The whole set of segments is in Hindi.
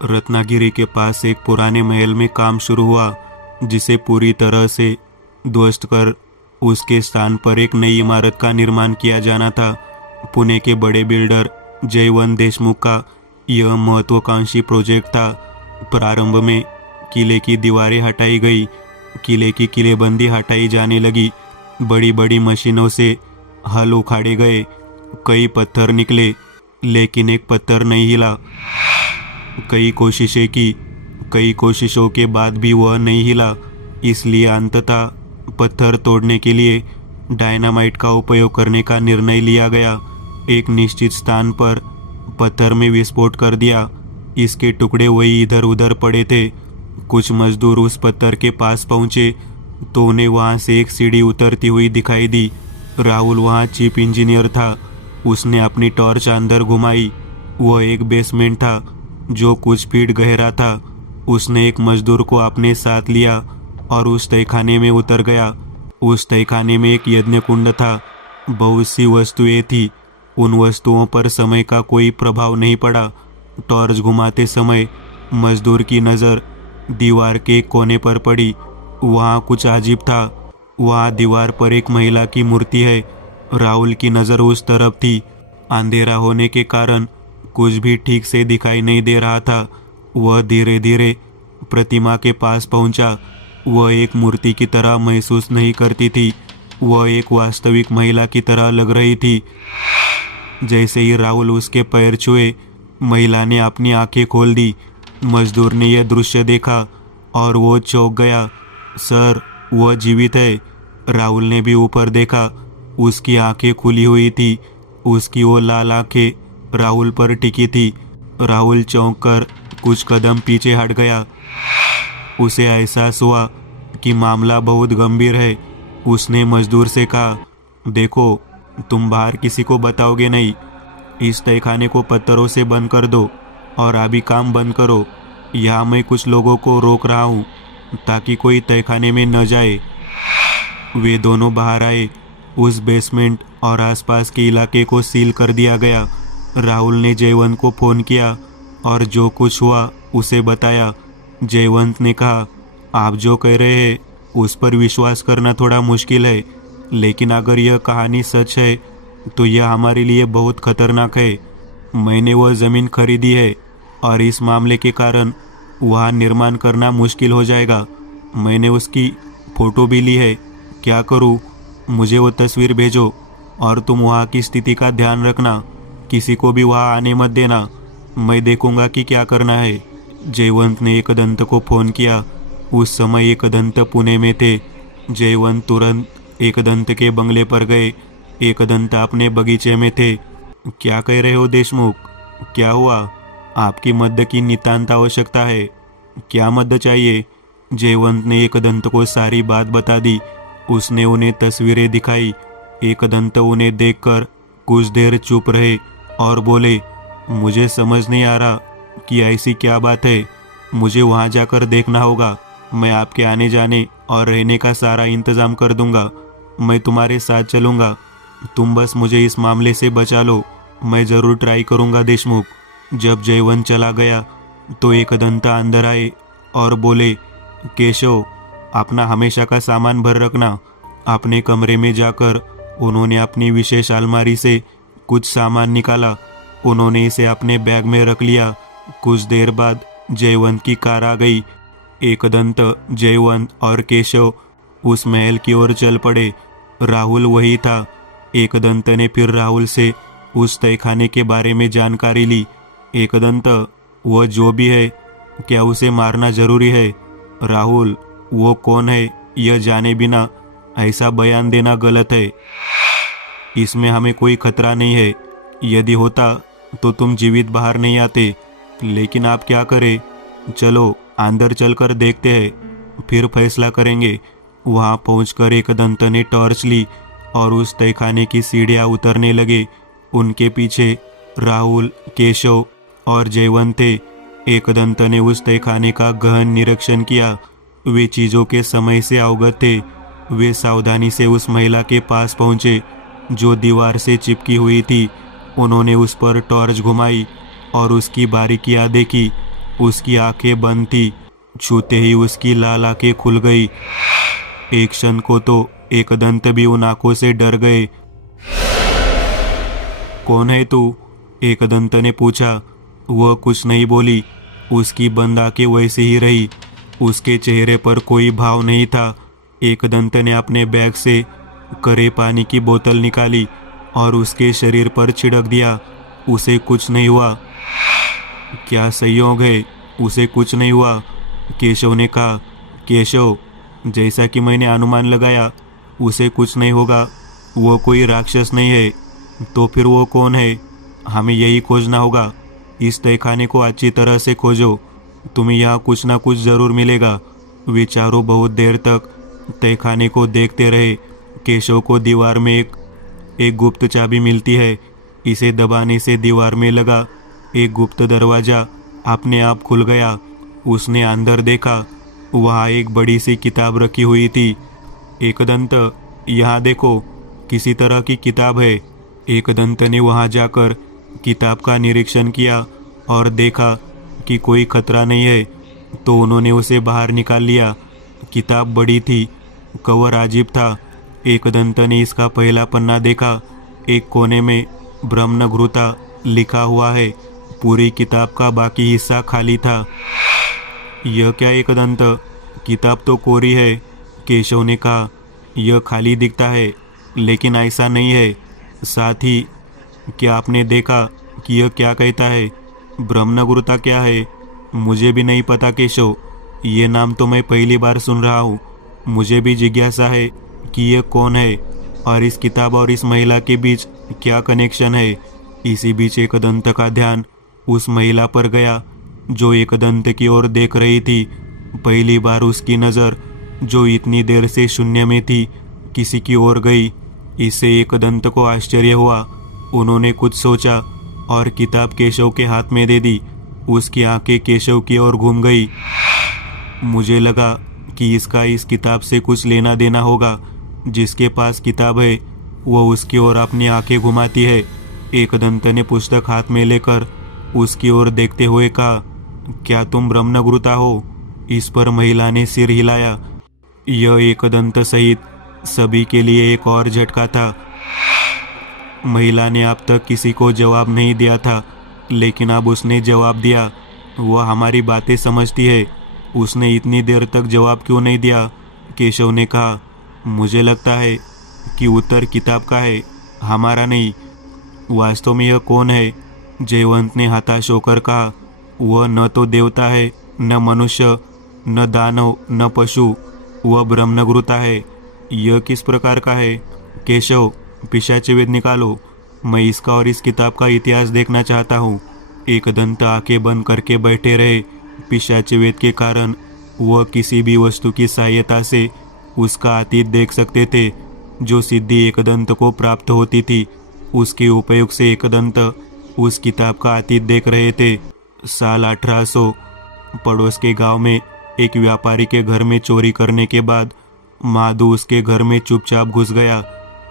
रत्नागिरी के पास एक पुराने महल में काम शुरू हुआ, जिसे पूरी तरह से ध्वस्त कर उसके स्थान पर एक नई इमारत का निर्माण किया जाना था। पुणे के बड़े बिल्डर जयवंत देशमुख का यह महत्वाकांक्षी प्रोजेक्ट था। प्रारंभ में किले की दीवारें हटाई गई, किले की किलेबंदी हटाई जाने लगी, बड़ी बड़ी मशीनों से हल उखाड़े गए, कई पत्थर निकले, लेकिन एक पत्थर नहीं हिला। कई कोशिशें की, कई कोशिशों के बाद भी वह नहीं हिला। इसलिए अंततः पत्थर तोड़ने के लिए डायनामाइट का उपयोग करने का निर्णय लिया गया। एक निश्चित स्थान पर पत्थर में विस्फोट कर दिया। इसके टुकड़े वही इधर उधर पड़े थे। कुछ मजदूर उस पत्थर के पास पहुंचे तो उन्हें वहां से एक सीढ़ी उतरती हुई दिखाई दी। राहुल वहां चीफ इंजीनियर था। उसने अपनी टॉर्च अंदर घुमाई। वह एक बेसमेंट था जो कुछ फीट गहरा था। उसने एक मजदूर को अपने साथ लिया और उस तहखाने में उतर गया। उस तहखाने में एक यज्ञ कुंड था। बहुत सी वस्तुएं थी। उन वस्तुओं पर समय का कोई प्रभाव नहीं पड़ा। टॉर्च घुमाते समय मजदूर की नज़र दीवार के एक कोने पर पड़ी। वहाँ कुछ अजीब था। वहाँ दीवार पर एक महिला की मूर्ति है। राहुल की नज़र उस तरफ थी। अंधेरा होने के कारण कुछ भी ठीक से दिखाई नहीं दे रहा था। वह धीरे धीरे प्रतिमा के पास पहुंचा। वह एक मूर्ति की तरह महसूस नहीं करती थी। वह एक वास्तविक महिला की तरह लग रही थी। जैसे ही राहुल उसके पैर छुए, महिला ने अपनी आंखें खोल दी। मजदूर ने यह दृश्य देखा और वो चौंक गया। सर, वह जीवित है। राहुल ने भी ऊपर देखा। उसकी आंखें खुली हुई थी। उसकी वो लाल आंखें राहुल पर टिकी थी। राहुल चौंक कर कुछ कदम पीछे हट गया। उसे एहसास हुआ कि मामला बहुत गंभीर है। उसने मजदूर से कहा, देखो, तुम बाहर किसी को बताओगे नहीं। इस तहखाने को पत्थरों से बंद कर दो और अभी काम बंद करो। यहाँ मैं कुछ लोगों को रोक रहा हूँ ताकि कोई तहखाने में न जाए। वे दोनों बाहर आए। उस बेसमेंट और आसपास के इलाके को सील कर दिया गया। राहुल ने जयवंत को फ़ोन किया और जो कुछ हुआ उसे बताया। जयवंत ने कहा, आप जो कह रहे हैं उस पर विश्वास करना थोड़ा मुश्किल है, लेकिन अगर यह कहानी सच है तो यह हमारे लिए बहुत खतरनाक है। मैंने वह ज़मीन खरीदी है और इस मामले के कारण वहाँ निर्माण करना मुश्किल हो जाएगा। मैंने उसकी फ़ोटो भी ली है। क्या करूँ? मुझे वो तस्वीर भेजो और तुम वहाँ की स्थिति का ध्यान रखना। किसी को भी वहाँ आने मत देना। मैं देखूंगा कि क्या करना है। जयवंत ने एकदंत को फ़ोन किया। उस समय एकदंत पुणे में थे। जयवंत तुरंत एकदंत के बंगले पर गए। एकदंत अपने बगीचे में थे। क्या कह रहे हो देशमुख? क्या हुआ? आपकी मदद की नितांत आवश्यकता है। क्या मदद चाहिए? जयवंत ने एकदंत को सारी बात बता दी। उसने उन्हें तस्वीरें दिखाई। एकदंत उन्हें देखकर कुछ देर चुप रहे और बोले, मुझे समझ नहीं आ रहा कि ऐसी क्या बात है। मुझे वहाँ जाकर देखना होगा। मैं आपके आने जाने और रहने का सारा इंतज़ाम कर दूंगा। मैं तुम्हारे साथ चलूँगा। तुम बस मुझे इस मामले से बचा लो। मैं ज़रूर ट्राई करूँगा देशमुख। जब जयवंत चला गया तो एकदंत अंदर आए और बोले, केशव, अपना हमेशा का सामान भर रखना। अपने कमरे में जाकर उन्होंने अपनी विशेष अलमारी से कुछ सामान निकाला। उन्होंने इसे अपने बैग में रख लिया। कुछ देर बाद जयवंत की कार आ गई। एकदंत, जयवंत और केशव उस महल की ओर चल पड़े। राहुल वही था। एकदंत ने फिर राहुल से उस तहखाने के बारे में जानकारी ली। एकदंत, वह जो भी है, क्या उसे मारना जरूरी है? राहुल, वो कौन है यह जाने बिना ऐसा बयान देना गलत है। इसमें हमें कोई खतरा नहीं है। यदि होता तो तुम जीवित बाहर नहीं आते। लेकिन आप क्या करें? चलो अंदर चलकर देखते हैं, फिर फैसला करेंगे। वहाँ पहुंचकर एकदंत ने टॉर्च ली और उस तहखाने की सीढ़ियाँ उतरने लगे। उनके पीछे राहुल, केशव और जयवंत थे। एकदंत ने उस तहखाने का गहन निरीक्षण किया। वे चीज़ों के समय से अवगत थे। वे सावधानी से उस महिला के पास पहुँचे जो दीवार से चिपकी हुई थी। उन्होंने उस पर टॉर्च घुमाई और उसकी बारीकियाँ देखी। उसकी आंखें बंद थी। छूते ही उसकी लाल आंखें खुल गई। एक क्षण को तो एकदंत भी उन आंखों से डर गए। कौन है तू? एकदंत ने पूछा। वह कुछ नहीं बोली। उसकी बंद आंखें वैसे ही रही। उसके चेहरे पर कोई भाव नहीं था। एकदंत ने अपने बैग से करे पानी की बोतल निकाली और उसके शरीर पर छिड़क दिया। उसे कुछ नहीं हुआ। क्या संयोग है, उसे कुछ नहीं हुआ, केशव ने कहा। केशव, जैसा कि मैंने अनुमान लगाया, उसे कुछ नहीं होगा। वो कोई राक्षस नहीं है। तो फिर वो कौन है? हमें यही खोजना होगा। इस तहखाने को अच्छी तरह से खोजो। तुम्हें यहाँ कुछ ना कुछ जरूर मिलेगा। विचारों बहुत देर तक तहखाने को देखते रहे। केशव को दीवार में एक गुप्त चाबी मिलती है। इसे दबाने से दीवार में लगा एक गुप्त दरवाजा अपने आप खुल गया। उसने अंदर देखा। वहाँ एक बड़ी सी किताब रखी हुई थी। एकदंत, यहाँ देखो, किसी तरह की किताब है। एकदंत ने वहाँ जाकर किताब का निरीक्षण किया और देखा कि कोई खतरा नहीं है, तो उन्होंने उसे बाहर निकाल लिया। किताब बड़ी थी, कवर अजीब था। एकदंत ने इसका पहला पन्ना देखा। एक कोने में ब्रह्मघृता लिखा हुआ है। पूरी किताब का बाकी हिस्सा खाली था। यह क्या एकदंत, किताब तो कोरी है, केशव ने कहा। यह खाली दिखता है, लेकिन ऐसा नहीं है। साथ ही क्या आपने देखा कि यह क्या कहता है? ब्रह्मघृता क्या है? मुझे भी नहीं पता केशव। ये नाम तो मैं पहली बार सुन रहा हूँ। मुझे भी जिज्ञासा है कि यह कौन है और इस किताब और इस महिला के बीच क्या कनेक्शन है। इसी बीच एकदंत का ध्यान उस महिला पर गया जो एकदंत की ओर देख रही थी। पहली बार उसकी नज़र, जो इतनी देर से शून्य में थी, किसी की ओर गई। इससे एकदंत को आश्चर्य हुआ। उन्होंने कुछ सोचा और किताब केशव के हाथ में दे दी। उसकी आंखें केशव की ओर घूम गई। मुझे लगा कि इसका इस किताब से कुछ लेना देना होगा। जिसके पास किताब है वो उसकी ओर अपनी आंखें घुमाती है। एकदंत ने पुस्तक हाथ में लेकर उसकी ओर देखते हुए कहा, क्या तुम ब्रह्मघृता हो? इस पर महिला ने सिर हिलाया। यह एकदंत सहित सभी के लिए एक और झटका था। महिला ने अब तक किसी को जवाब नहीं दिया था, लेकिन अब उसने जवाब दिया। वह हमारी बातें समझती है। उसने इतनी देर तक जवाब क्यों नहीं दिया? केशव ने कहा। मुझे लगता है कि उत्तर किताब का है, हमारा नहीं। वास्तव में यह कौन है? जयवंत ने हताश होकर कहा। वह न तो देवता है, न मनुष्य, न दानव, न पशु। वह ब्रह्मघृता है। यह किस प्रकार का है? केशव, पिशाच वेद निकालो। मैं इसका और इस किताब का इतिहास देखना चाहता हूँ। एकदंत आंखें बंद करके बैठे रहे। पिशाच वेद के कारण वह किसी भी वस्तु की सहायता से उसका अतीत देख सकते थे। जो सिद्धि एकदंत को प्राप्त होती थी, उसके उपयोग से एकदंत उस किताब का अतीत देख रहे थे। साल 1800, पड़ोस के गांव में एक व्यापारी के घर में चोरी करने के बाद माधु उसके घर में चुपचाप घुस गया।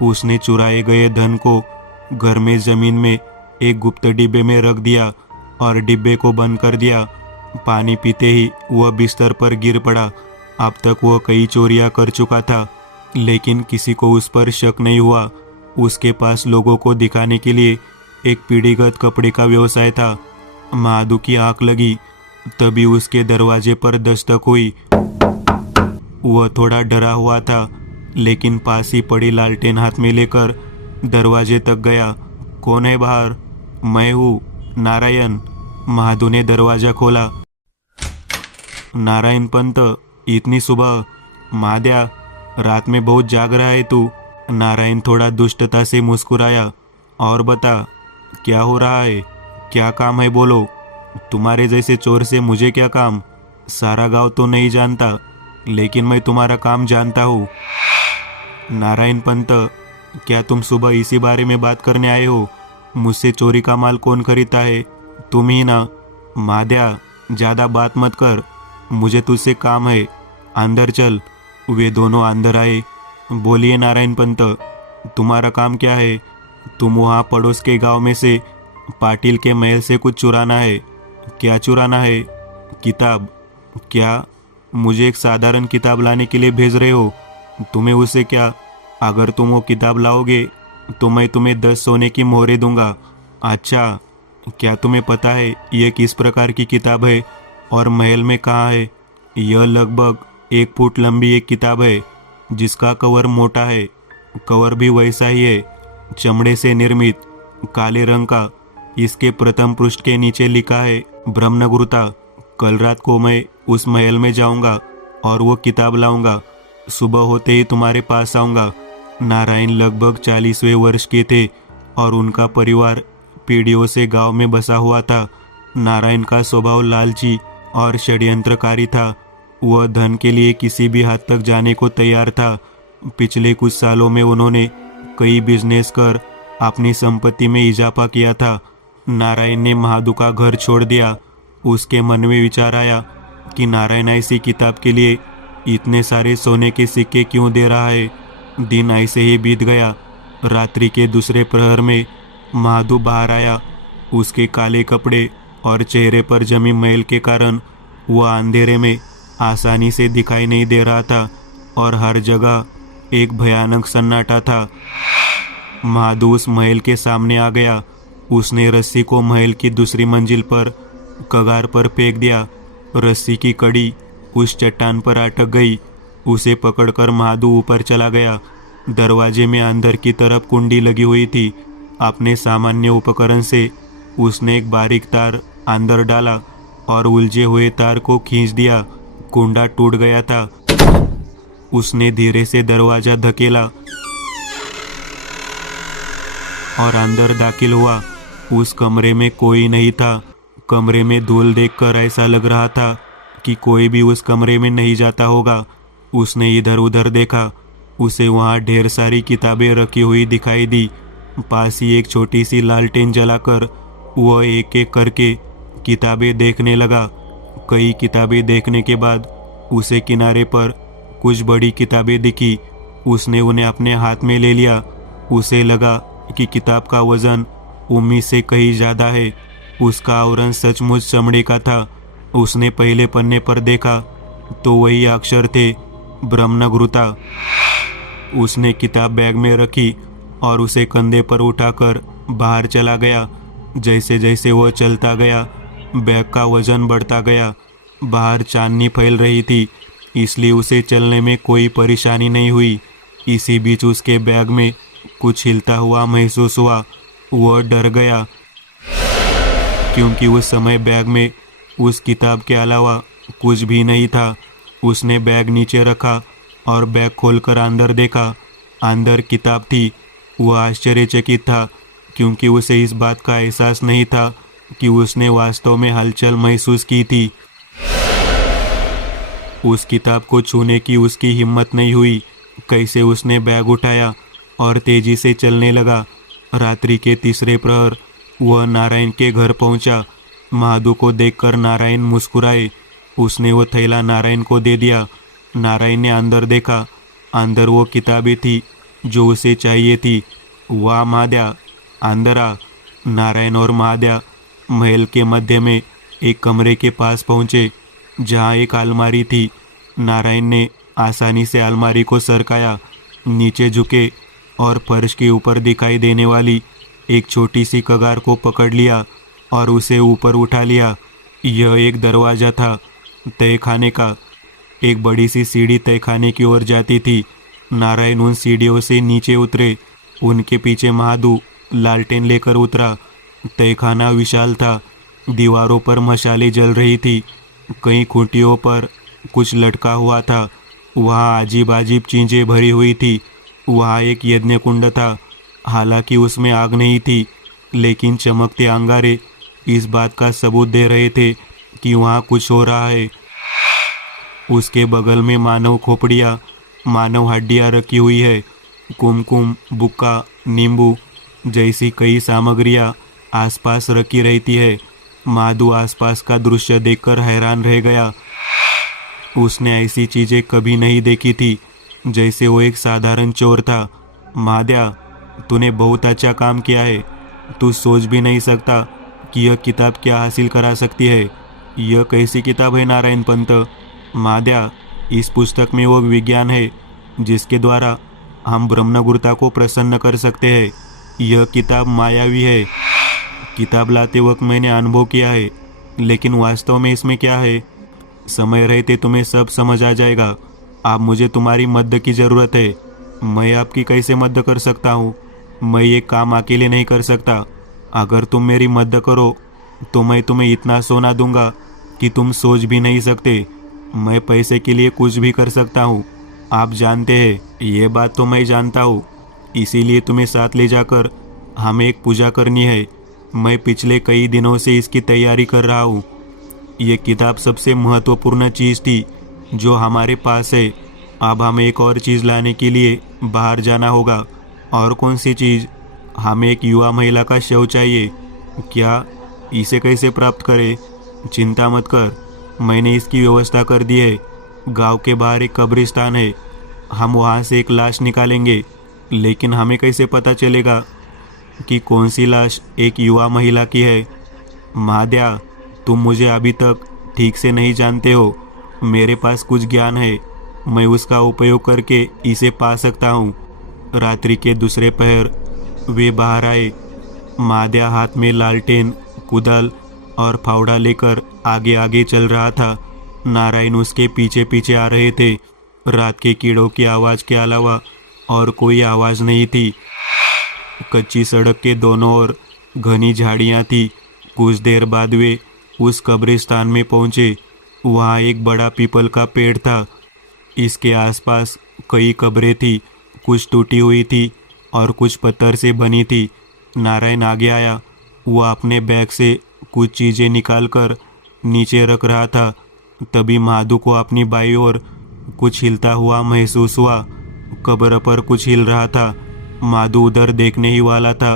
उसने चुराए गए धन को घर में जमीन में एक गुप्त डिब्बे में रख दिया और डिब्बे को बंद कर दिया। पानी पीते ही वह बिस्तर पर गिर पड़ा। अब तक वह कई चोरियां कर चुका था, लेकिन किसी को उस पर शक नहीं हुआ। उसके पास लोगों को दिखाने के लिए एक पीढ़ीगत कपड़े का व्यवसाय था। माधु की आंख लगी, तभी उसके दरवाजे पर दस्तक हुई। वह थोड़ा डरा हुआ था, लेकिन पास ही पड़ी लालटेन हाथ में लेकर दरवाजे तक गया। कौन है बाहर? मैं हूँ, नारायण। माधु ने दरवाजा खोला। नारायण पंत, इतनी सुबह? माध्या, रात में बहुत जाग रहा है तू। नारायण थोड़ा दुष्टता से मुस्कुराया। और बता, क्या हो रहा है? क्या काम है, बोलो। तुम्हारे जैसे चोर से मुझे क्या काम? सारा गांव तो नहीं जानता, लेकिन मैं तुम्हारा काम जानता हूँ। नारायण पंत, क्या तुम सुबह इसी बारे में बात करने आए हो? मुझसे चोरी का माल कौन खरीदता है? तुम ही ना। माध्या, ज़्यादा बात मत कर, मुझे तुझसे काम है। अंदर चल। वे दोनों अंदर आए। बोलिए नारायण पंत, तुम्हारा काम क्या है? तुम वहाँ पड़ोस के गांव में से पाटिल के महल से कुछ चुराना है। क्या चुराना है? किताब? क्या मुझे एक साधारण किताब लाने के लिए भेज रहे हो? तुम्हें उसे क्या? अगर तुम वो किताब लाओगे तो मैं तुम्हें 10 सोने की मोहरें दूंगा। अच्छा, क्या तुम्हें पता है यह किस प्रकार की किताब है और महल में कहाँ है? यह लगभग 1 फुट लंबी एक किताब है जिसका कवर मोटा है। कवर भी वैसा ही है, चमड़े से निर्मित, काले रंग का। इसके प्रथम पृष्ठ के नीचे लिखा है, ब्रह्मनगुरुता। कल रात को मैं उस महल में जाऊंगा और वो किताब लाऊंगा। सुबह होते ही तुम्हारे पास आऊंगा। नारायण लगभग 40वें वर्ष के थे और उनका परिवार पीढ़ियों से गांव में बसा हुआ था। नारायण का स्वभाव लालची और षड्यंत्रकारी था। वह धन के लिए किसी भी हद तक जाने को तैयार था। पिछले कुछ सालों में उन्होंने कई बिजनेस कर अपनी संपत्ति में इजाफा किया था। नारायण ने महादू का घर छोड़ दिया। उसके मन में विचार आया कि नारायण ऐसी किताब के लिए इतने सारे सोने के सिक्के क्यों दे रहा है। दिन ऐसे ही बीत गया। रात्रि के दूसरे प्रहर में महादू बाहर आया। उसके काले कपड़े और चेहरे पर जमी मैल के कारण वह अंधेरे में आसानी से दिखाई नहीं दे रहा था और हर जगह एक भयानक सन्नाटा था। महादू उस महल के सामने आ गया। उसने रस्सी को महल की दूसरी मंजिल पर कगार पर फेंक दिया। रस्सी की कड़ी उस चट्टान पर अटक गई। उसे पकड़कर महादू ऊपर चला गया। दरवाजे में अंदर की तरफ कुंडी लगी हुई थी। अपने सामान्य उपकरण से उसने एक बारीक तार अंदर डाला और उलझे हुए तार को खींच दिया। कुंडा टूट गया था। उसने धीरे से दरवाजा धकेला और अंदर दाखिल हुआ। उस कमरे में कोई नहीं था। कमरे में धूल देखकर ऐसा लग रहा था कि कोई भी उस कमरे में नहीं जाता होगा। उसने इधर उधर देखा। उसे वहाँ ढेर सारी किताबें रखी हुई दिखाई दी। पास ही एक छोटी सी लालटेन जलाकर वह एक एक करके किताबें देखने लगा। कई किताबें देखने के बाद उसे किनारे पर कुछ बड़ी किताबें दिखी। उसने उन्हें अपने हाथ में ले लिया। उसे लगा कि किताब का वजन उम्मीद से कहीं ज़्यादा है। उसका आवरण सचमुच चमड़े का था। उसने पहले पन्ने पर देखा तो वही अक्षर थे, ब्रह्मनगुरुता। उसने किताब बैग में रखी और उसे कंधे पर उठाकर बाहर चला गया। जैसे जैसे वह चलता गया बैग का वजन बढ़ता गया। बाहर चांदनी फैल रही थी, इसलिए उसे चलने में कोई परेशानी नहीं हुई। इसी बीच उसके बैग में कुछ हिलता हुआ महसूस हुआ। वह डर गया क्योंकि उस समय बैग में उस किताब के अलावा कुछ भी नहीं था। उसने बैग नीचे रखा और बैग खोलकर अंदर देखा। अंदर किताब थी। वह आश्चर्यचकित था क्योंकि उसे इस बात का एहसास नहीं था कि उसने वास्तव में हलचल महसूस की थी। उस किताब को छूने की उसकी हिम्मत नहीं हुई। कैसे उसने बैग उठाया और तेजी से चलने लगा। रात्रि के तीसरे प्रहर वह नारायण के घर पहुंचा। महादू को देखकर नारायण मुस्कुराए। उसने वो थैला नारायण को दे दिया। नारायण ने अंदर देखा। अंदर वो किताबें थी जो उसे चाहिए थी। वाह महाद्या, अंदर आ। नारायण और महाद्या महल के मध्य में एक कमरे के पास पहुंचे जहां एक अलमारी थी। नारायण ने आसानी से अलमारी को सरकाया, नीचे झुके और फर्श के ऊपर दिखाई देने वाली एक छोटी सी कगार को पकड़ लिया और उसे ऊपर उठा लिया। यह एक दरवाज़ा था, तहखाने का। एक बड़ी सी सीढ़ी तहखाने की ओर जाती थी। नारायण उन सीढ़ियों से नीचे उतरे। उनके पीछे महादू लालटेन लेकर उतरा। तहखाना विशाल था। दीवारों पर मशालें जल रही थी। कई खूंटियों पर कुछ लटका हुआ था। वहाँ अजीब अजीब चीज़ें भरी हुई थी। वहाँ एक यज्ञ कुंड था। हालांकि उसमें आग नहीं थी, लेकिन चमकते अंगारे इस बात का सबूत दे रहे थे कि वहाँ कुछ हो रहा है। उसके बगल में मानव खोपड़ियाँ, मानव हड्डियाँ रखी हुई है। कुमकुम, बुक्का, नींबू जैसी कई सामग्रियाँ आसपास रखी रहती है। महादू आसपास का दृश्य देखकर हैरान रह गया। उसने ऐसी चीज़ें कभी नहीं देखी थी। जैसे वो एक साधारण चोर था। महाद्या, तूने बहुत अच्छा काम किया है। तू सोच भी नहीं सकता कि यह किताब क्या हासिल करा सकती है। यह कैसी किताब है नारायण पंत? महादया, इस पुस्तक में वो विज्ञान है जिसके द्वारा हम ब्रह्मगुरुता को प्रसन्न कर सकते हैं। यह किताब मायावी है। किताब लाते वक्त मैंने अनुभव किया है, लेकिन वास्तव में इसमें क्या है, समय रहते तुम्हें सब समझ आ जाएगा। अब मुझे तुम्हारी मदद की ज़रूरत है। मैं आपकी कैसे मदद कर सकता हूँ? मैं ये काम अकेले नहीं कर सकता। अगर तुम मेरी मदद करो तो मैं तुम्हें इतना सोना दूंगा कि तुम सोच भी नहीं सकते। मैं पैसे के लिए कुछ भी कर सकता हूँ, आप जानते हैं। ये बात तो मैं जानता हूँ, इसीलिए तुम्हें साथ ले जाकर हमें एक पूजा करनी है। मैं पिछले कई दिनों से इसकी तैयारी कर रहा हूँ। ये किताब सबसे महत्वपूर्ण चीज़ थी जो हमारे पास है। अब हमें एक और चीज़ लाने के लिए बाहर जाना होगा। और कौन सी चीज़? हमें एक युवा महिला का शव चाहिए। क्या? इसे कैसे प्राप्त करें? चिंता मत कर, मैंने इसकी व्यवस्था कर दी है। गांव के बाहर एक कब्रिस्तान है, हम वहां से एक लाश निकालेंगे। लेकिन हमें कैसे पता चलेगा कि कौन सी लाश एक युवा महिला की है? महादया, तुम मुझे अभी तक ठीक से नहीं जानते हो। मेरे पास कुछ ज्ञान है, मैं उसका उपयोग करके इसे पा सकता हूँ। रात्रि के दूसरे पहर वे बाहर आए। महादया हाथ में लालटेन, कुदाल और फावड़ा लेकर आगे आगे चल रहा था। नारायण उसके पीछे पीछे आ रहे थे। रात के कीड़ों की आवाज़ के अलावा और कोई आवाज़ नहीं थी। कच्ची सड़क के दोनों ओर घनी झाड़ियाँ थी। कुछ देर बाद वे उस कब्रिस्तान में पहुँचे। वहाँ एक बड़ा पीपल का पेड़ था। इसके आसपास कई कब्रें थी, कुछ टूटी हुई थी और कुछ पत्थर से बनी थी। नारायण आगे आया। वह अपने बैग से कुछ चीज़ें निकालकर नीचे रख रहा था। तभी माधु को अपनी बाईं ओर कुछ हिलता हुआ महसूस हुआ। कब्र पर कुछ हिल रहा था। माधु उधर देखने ही वाला था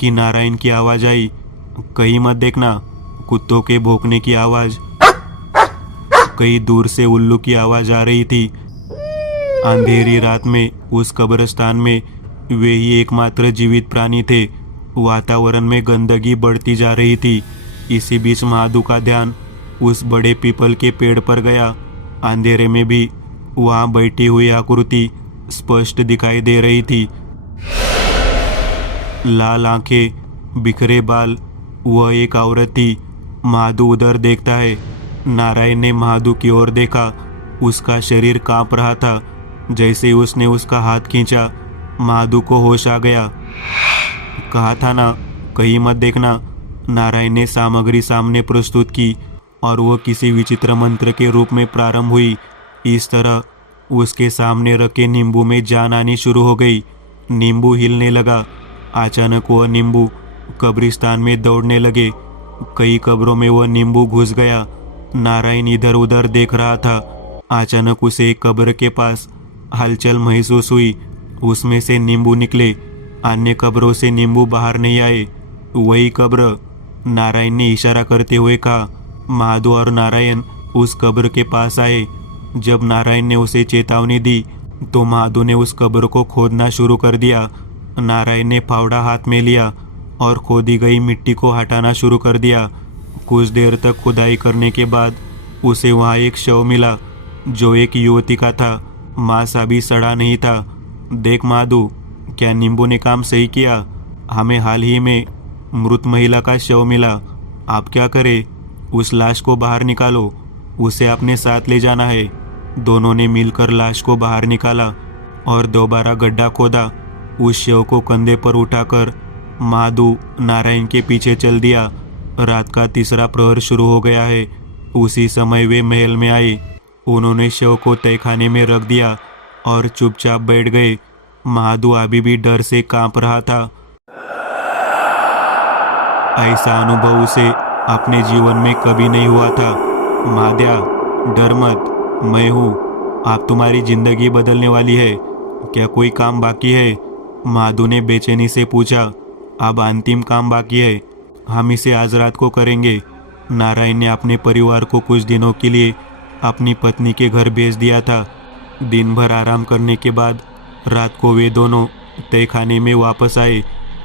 कि नारायण की आवाज़ आई। कहीं मत देखना, कुत्तों के भौंकने की आवाज़। कहीं दूर से उल्लू की आवाज़ आ रही थी। अंधेरी रात में उस कब्रिस्तान में वे ही एकमात्र जीवित प्राणी थे। वातावरण में गंदगी बढ़ती जा रही थी। इसी बीच माधु का ध्यान उस बड़े पीपल के पेड़ पर गया। अंधेरे में भी वहां बैठी हुई आकृति स्पष्ट दिखाई दे रही थी। लाल आंखें, बिखरे बाल, वह एक औरत थी। माधु उधर देखता है। नारायण ने माधु की ओर देखा। उसका शरीर कांप रहा था। जैसे उसने उसका हाथ खींचा, माधु को होश आ गया। कहा था ना, कहीं मत देखना। नारायण ने सामग्री सामने प्रस्तुत की और वह किसी विचित्र मंत्र के रूप में प्रारंभ हुई। इस तरह उसके सामने रखे नींबू में जान आनी शुरू हो गई। नींबू हिलने लगा। अचानक वह नींबू कब्रिस्तान में दौड़ने लगे। कई कब्रों में वह नींबू घुस गया। नारायण इधर उधर देख रहा था। अचानक उसे एक कब्र के पास हलचल महसूस हुई। उसमें से नींबू निकले। अन्य कब्रों से नींबू बाहर नहीं आए। वही कब्र। नारायण ने इशारा करते हुए कहा। माधु और नारायण उस कब्र के पास आए। जब नारायण ने उसे चेतावनी दी तो माधु ने उस कब्र को खोदना शुरू कर दिया। नारायण ने फावड़ा हाथ में लिया और खोदी गई मिट्टी को हटाना शुरू कर दिया। कुछ देर तक खुदाई करने के बाद उसे वहाँ एक शव मिला जो एक युवती का था। मांस अभी सड़ा नहीं था। देख माधु, क्या नींबू ने काम सही किया? हमें हाल ही में मृत महिला का शव मिला। आप क्या करें? उस लाश को बाहर निकालो, उसे अपने साथ ले जाना है। दोनों ने मिलकर लाश को बाहर निकाला और दोबारा गड्ढा खोदा। उस शव को कंधे पर उठाकर माधु नारायण के पीछे चल दिया। रात का तीसरा प्रहर शुरू हो गया है। उसी समय वे महल में आए। उन्होंने शव को तहखाने में रख दिया और चुपचाप बैठ गए। माधु अभी भी डर से कांप रहा था। ऐसा अनुभव उसे अपने जीवन में कभी नहीं हुआ था। माद्या, डर मत, मैं हूँ। आप तुम्हारी जिंदगी बदलने वाली है। क्या कोई काम बाकी है? माधु ने बेचैनी से पूछा। अब अंतिम काम बाकी है, हम इसे आज रात को करेंगे। नारायण ने अपने परिवार को कुछ दिनों के लिए अपनी पत्नी के घर भेज दिया था। दिन भर आराम करने के बाद रात को वे दोनों तहखाने में वापस आए।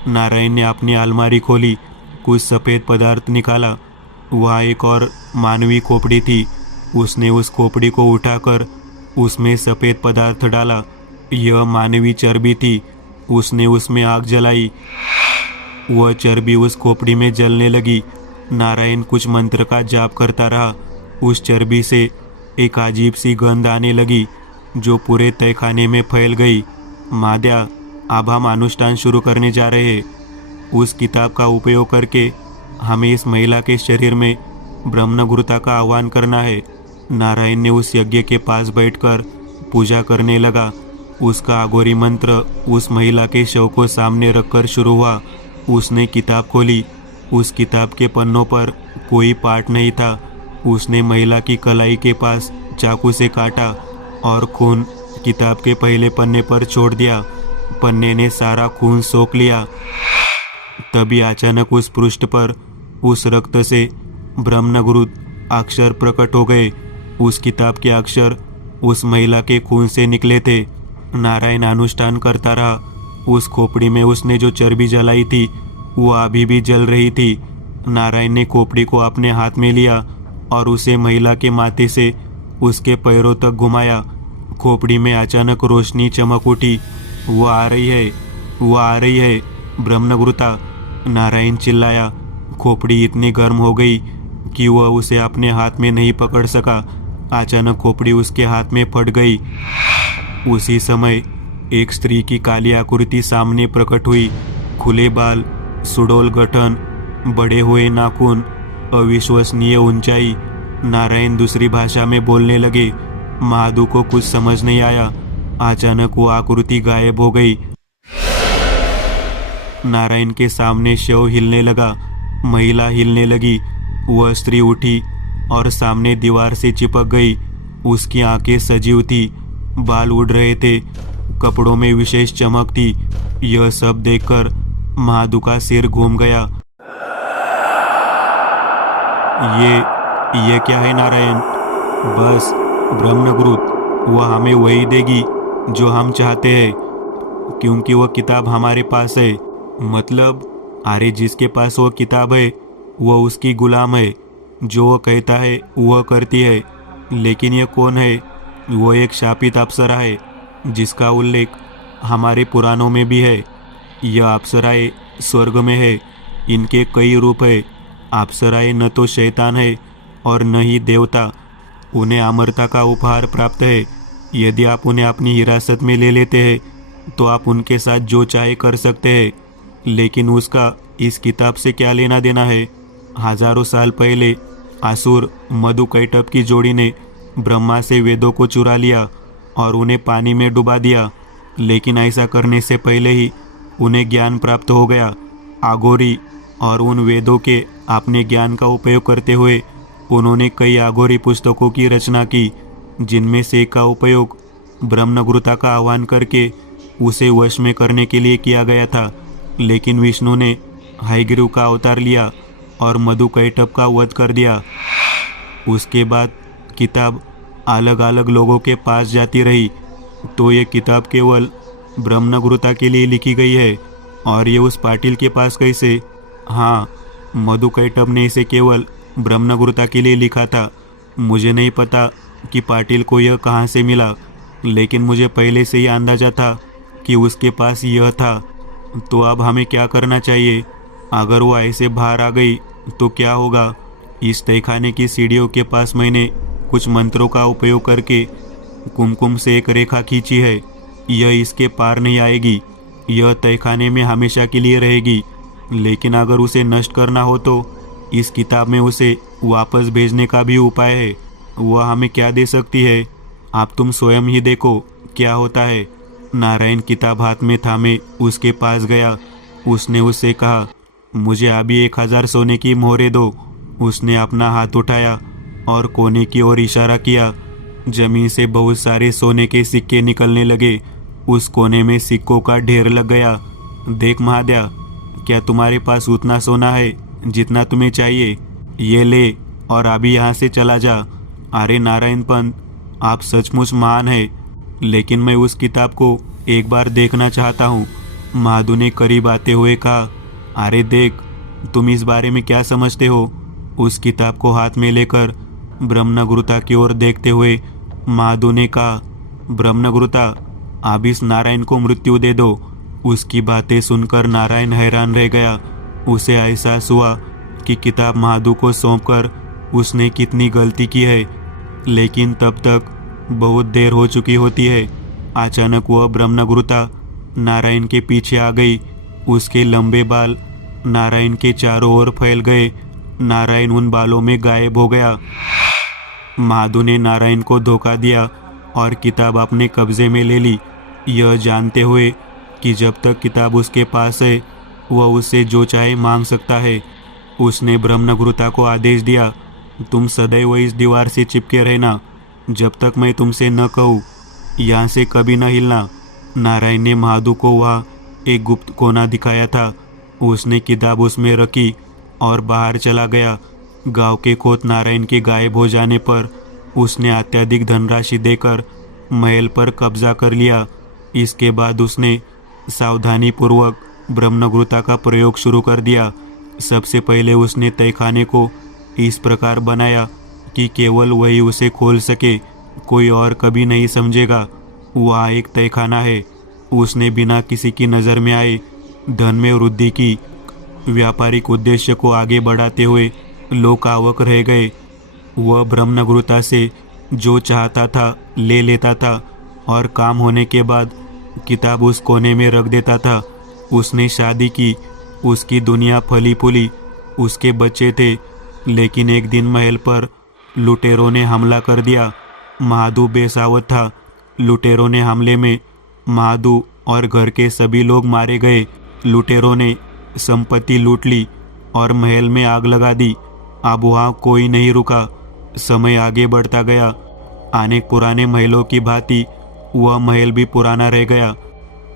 नारायण ने अपनी अलमारी खोली, कुछ सफ़ेद पदार्थ निकाला वहाँ एक और मानवी खोपड़ी थी। उसने उस खोपड़ी को उठाकर उसमें सफ़ेद पदार्थ डाला। यह मानवी चर्बी थी। उसने उसमें आग जलाई। वह चर्बी उस खोपड़ी में जलने लगी। नारायण कुछ मंत्र का जाप करता रहा। उस चर्बी से एक अजीब सी गंध आने लगी जो पूरे तहखाने में फैल गई। माद्या, अब हम अनुष्ठान शुरू करने जा रहे हैं। उस किताब का उपयोग करके हमें इस महिला के शरीर में ब्रह्मगुरुता का आह्वान करना है। नारायण ने उस यज्ञ के पास बैठकर पूजा करने लगा। उसका अघोरी मंत्र उस महिला के शव को सामने रखकर शुरू हुआ। उसने किताब खोली। उस किताब के पन्नों पर कोई पाठ नहीं था। उसने महिला की कलाई के पास चाकू से काटा और खून किताब के पहले पन्ने पर छोड़ दिया। पन्ने ने सारा खून सोख लिया। तभी अचानक उस पृष्ठ पर उस रक्त से ब्रह्मगुरुत अक्षर प्रकट हो गए। उस किताब के अक्षर उस महिला के खून से निकले थे। नारायण अनुष्ठान करता रहा। उस खोपड़ी में उसने जो चर्बी जलाई थी वो अभी भी जल रही थी। नारायण ने खोपड़ी को अपने हाथ में लिया और उसे महिला के माथे से उसके पैरों तक घुमाया। खोपड़ी में अचानक रोशनी चमक उठी। वो आ रही है, वो आ रही है, ब्रह्मगुरुता, नारायण चिल्लाया। खोपड़ी इतनी गर्म हो गई कि वह उसे अपने हाथ में नहीं पकड़ सका। अचानक खोपड़ी उसके हाथ में फट गई। उसी समय एक स्त्री की काली आकृति सामने प्रकट हुई। खुले बाल, सुडौल गठन, बड़े हुए नाखून, अविश्वसनीय ऊंचाई। नारायण दूसरी भाषा में बोलने लगे। महादू को कुछ समझ नहीं आया। अचानक वो आकृति गायब हो गई। नारायण के सामने शव हिलने लगा। महिला हिलने लगी। वह स्त्री उठी और सामने दीवार से चिपक गई। उसकी आंखें सजीव थी। बाल उड़ रहे थे। कपड़ों में विशेष चमक थी। यह सब देखकर महादू का सिर घूम गया। ये क्या है नारायण? बस ब्रह्मगुरुत, वह हमें वही देगी जो हम चाहते हैं, क्योंकि वह किताब हमारे पास है। मतलब, अरे जिसके पास वो किताब है वह उसकी गुलाम है। जो वो कहता है वह करती है। लेकिन यह कौन है? वो एक शापित अप्सरा है जिसका उल्लेख हमारे पुराणों में भी है। यह अप्सराएं स्वर्ग में है। इनके कई रूप है। अप्सराएं न तो शैतान है और न ही देवता। उन्हें अमरता का उपहार प्राप्त है। यदि आप उन्हें अपनी हिरासत में ले लेते हैं तो आप उनके साथ जो चाहे कर सकते हैं। लेकिन उसका इस किताब से क्या लेना देना है? हजारों साल पहले असुर मधु कैटभ की जोड़ी ने ब्रह्मा से वेदों को चुरा लिया और उन्हें पानी में डुबा दिया। लेकिन ऐसा करने से पहले ही उन्हें ज्ञान प्राप्त हो गया। अघोरी और उन वेदों के अपने ज्ञान का उपयोग करते हुए उन्होंने कई अघोरी पुस्तकों की रचना की, जिनमें से एक का उपयोग ब्रह्मगुरुता का आह्वान करके उसे वश में करने के लिए किया गया था। लेकिन विष्णु ने हयग्रीव का अवतार लिया और मधु कैटभ का वध कर दिया। उसके बाद किताब अलग अलग लोगों के पास जाती रही। तो ये किताब केवल ब्रह्मगुरुता के लिए लिखी गई है। और ये उस पाटिल के पास कैसे? हाँ, मधु कैटभ ने इसे केवल ब्रह्मगुरुता के लिए लिखा था। मुझे नहीं पता कि पाटिल को यह कहाँ से मिला, लेकिन मुझे पहले से ही अंदाजा था कि उसके पास यह था। तो अब हमें क्या करना चाहिए? अगर वो ऐसे बाहर आ गई तो क्या होगा? इस तहखाने की सीढ़ियों के पास मैंने कुछ मंत्रों का उपयोग करके कुमकुम से एक रेखा खींची है। यह इसके पार नहीं आएगी। यह तहखाने में हमेशा के लिए रहेगी। लेकिन अगर उसे नष्ट करना हो तो इस किताब में उसे वापस भेजने का भी उपाय है। वह हमें क्या दे सकती है? आप तुम स्वयं ही देखो क्या होता है। नारायण किताब हाथ में थामे उसके पास गया। उसने उससे कहा, मुझे अभी 1000 सोने की मोहरें दो। उसने अपना हाथ उठाया और कोने की ओर इशारा किया। जमीन से बहुत सारे सोने के सिक्के निकलने लगे। उस कोने में सिक्कों का ढेर लग गया। देख महाद्या, क्या तुम्हारे पास उतना सोना है जितना तुम्हें चाहिए? ये ले और अभी यहाँ से चला जा। अरे नारायण पंत, आप सचमुच महान है, लेकिन मैं उस किताब को एक बार देखना चाहता हूँ। महादू ने करीब आते हुए कहा, अरे देख, तुम इस बारे में क्या समझते हो? उस किताब को हाथ में लेकर ब्रह्मनगुरुता की ओर देखते हुए महादू ने कहा, ब्रह्मनगुरुता, आप इस नारायण को मृत्यु दे दो। उसकी बातें सुनकर नारायण हैरान रह गया। उसे एहसास हुआ कि किताब महादू को सौंपकर उसने कितनी गलती की है, लेकिन तब तक बहुत देर हो चुकी होती है। अचानक वह ब्रह्मनगुरुता नारायण के पीछे आ गई। उसके लंबे बाल नारायण के चारों ओर फैल गए। नारायण उन बालों में गायब हो गया। महादू ने नारायण को धोखा दिया और किताब अपने कब्जे में ले ली, यह जानते हुए कि जब तक किताब उसके पास है वह उससे जो चाहे मांग सकता है। उसने ब्रह्मनगुरुता को आदेश दिया, तुम सदैव इस दीवार से चिपके रहना जब तक मैं तुमसे न कहूँ। यहाँ से कभी न हिलना। नारायण ने महादू को वहाँ एक गुप्त कोना दिखाया था। उसने किताब उसमें रखी और बाहर चला गया। गांव के खोत नारायण के गायब हो जाने पर उसने अत्यधिक धनराशि देकर महल पर कब्जा कर लिया। इसके बाद उसने सावधानीपूर्वक ब्रह्मनगुरुता का प्रयोग शुरू कर दिया। सबसे पहले उसने तहखाने को इस प्रकार बनाया कि केवल वही उसे खोल सके, कोई और कभी नहीं समझेगा वहाँ एक तहखाना है। उसने बिना किसी की नज़र में आए धन में वृद्धि की। व्यापारिक उद्देश्य को आगे बढ़ाते हुए लोग आवक रह गए। वह ब्रह्मनगुरुता से जो चाहता था ले लेता था और काम होने के बाद किताब उस कोने में रख देता था। उसने शादी की, उसकी दुनिया फली फूली, उसके बच्चे थे, लेकिन एक दिन महल पर लुटेरों ने हमला कर दिया। महादू बेसावत था। लुटेरों ने हमले में महादू और घर के सभी लोग मारे गए। लुटेरों ने संपत्ति लूट ली और महल में आग लगा दी। अब वहाँ कोई नहीं रुका। समय आगे बढ़ता गया। अनेक पुराने महलों की भांति वह महल भी पुराना रह गया।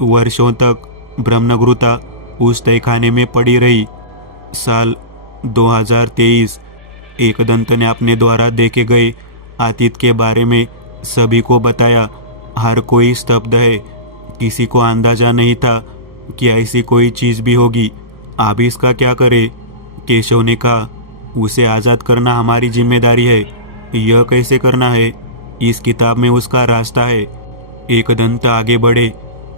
वर्षों तक ब्रह्मनगुरुता उस तहखाने में पड़ी रही। साल 2023। एकदंत ने अपने द्वारा देखे गए अतीत के बारे में सभी को बताया। हर कोई स्तब्ध है। किसी को अंदाजा नहीं था कि ऐसी कोई चीज़ भी होगी। अब इसका क्या करे? केशव ने कहा, उसे आज़ाद करना हमारी जिम्मेदारी है। यह कैसे करना है? इस किताब में उसका रास्ता है। एकदंत आगे बढ़े।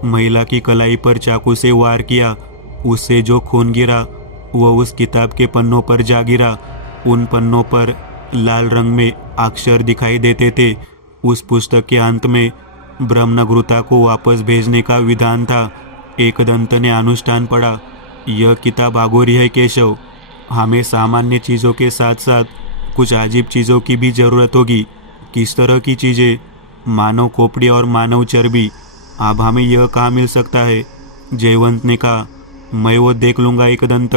महिला की कलाई पर चाकू से वार किया। उससे जो खून गिरा वह उस किताब के पन्नों पर जा गिरा। उन पन्नों पर लाल रंग में अक्षर दिखाई देते थे। उस पुस्तक के अंत में ब्रह्मनगुरुता को वापस भेजने का विधान था। एकदंत ने अनुष्ठान पढ़ा। यह किताब आगोरी है केशव। हमें सामान्य चीज़ों के साथ साथ कुछ अजीब चीज़ों की भी ज़रूरत होगी। किस तरह की चीज़ें? मानव खोपड़ी और मानव चर्बी। अब हमें यह कहाँ मिल सकता है? जयवंत ने कहा, मैं वो देख लूँगा एकदंत।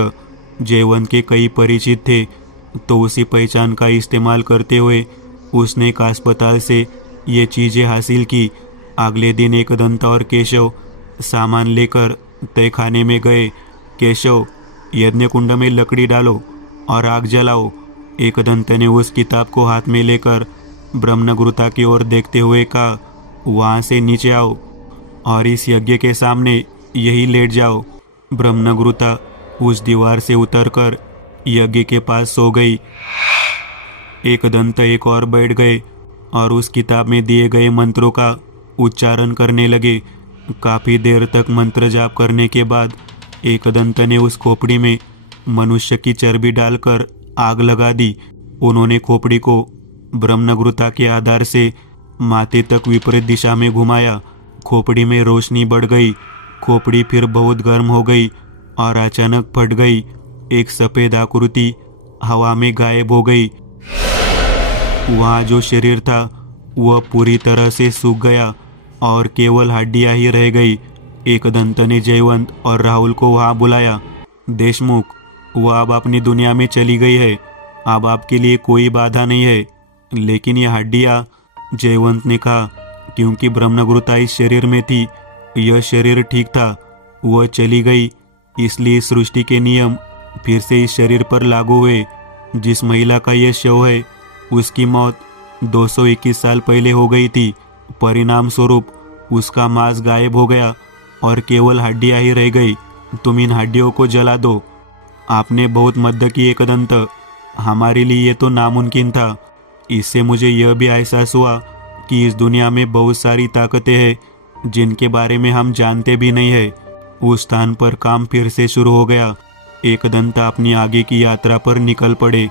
जयवंत के कई परिचित थे, तो उसी पहचान का इस्तेमाल करते हुए उसने एक अस्पताल से ये चीज़ें हासिल की। अगले दिन एकदंत और केशव सामान लेकर तहखाने में गए। केशव, यज्ञ कुंड में लकड़ी डालो और आग जलाओ। एकदंत ने उस किताब को हाथ में लेकर ब्रह्मनगुरुता की ओर देखते हुए कहा, वहाँ से नीचे आओ और इस यज्ञ के सामने यही लेट जाओ। ब्रह्मनगुरुता उस दीवार से उतरकर यज्ञ के पास सो गई। एकदंत एक और बैठ गए और उस किताब में दिए गए मंत्रों का उच्चारण करने लगे। काफ़ी देर तक मंत्र जाप करने के बाद एकदंत ने उस खोपड़ी में मनुष्य की चर्बी डालकर आग लगा दी। उन्होंने खोपड़ी को ब्रह्मनगुरुता के आधार से माथे तक विपरीत दिशा में घुमाया। खोपड़ी में रोशनी बढ़ गई। खोपड़ी फिर बहुत गर्म हो गई और अचानक फट गई। एक सफ़ेद आकृति हवा में गायब हो गई। वहाँ जो शरीर था वह पूरी तरह से सूख गया और केवल हड्डियाँ ही रह गई। एकदंत ने जयवंत और राहुल को वहाँ बुलाया। देशमुख, वह अब अपनी दुनिया में चली गई है। अब आपके लिए कोई बाधा नहीं है। लेकिन ये हड्डियाँ, जयवंत ने कहा, क्योंकि ब्रह्मनगुरुता इस शरीर में थी। यह शरीर ठीक था, वह चली गई, इसलिए सृष्टि के नियम फिर से इस शरीर पर लागू हुए। जिस महिला का यह शव है उसकी मौत 221 साल पहले हो गई थी। परिणाम स्वरूप उसका मांस गायब हो गया और केवल हड्डियाँ ही रह गई। तुम इन हड्डियों को जला दो। आपने बहुत मद्द की एकदंत। हमारे लिए ये तो नामुमकिन था। इससे मुझे यह भी एहसास हुआ कि इस दुनिया में बहुत सारी ताकतें हैं जिनके बारे में हम जानते भी नहीं है। उस स्थान पर काम फिर से शुरू हो गया। एक दंता अपनी आगे की यात्रा पर निकल पड़े।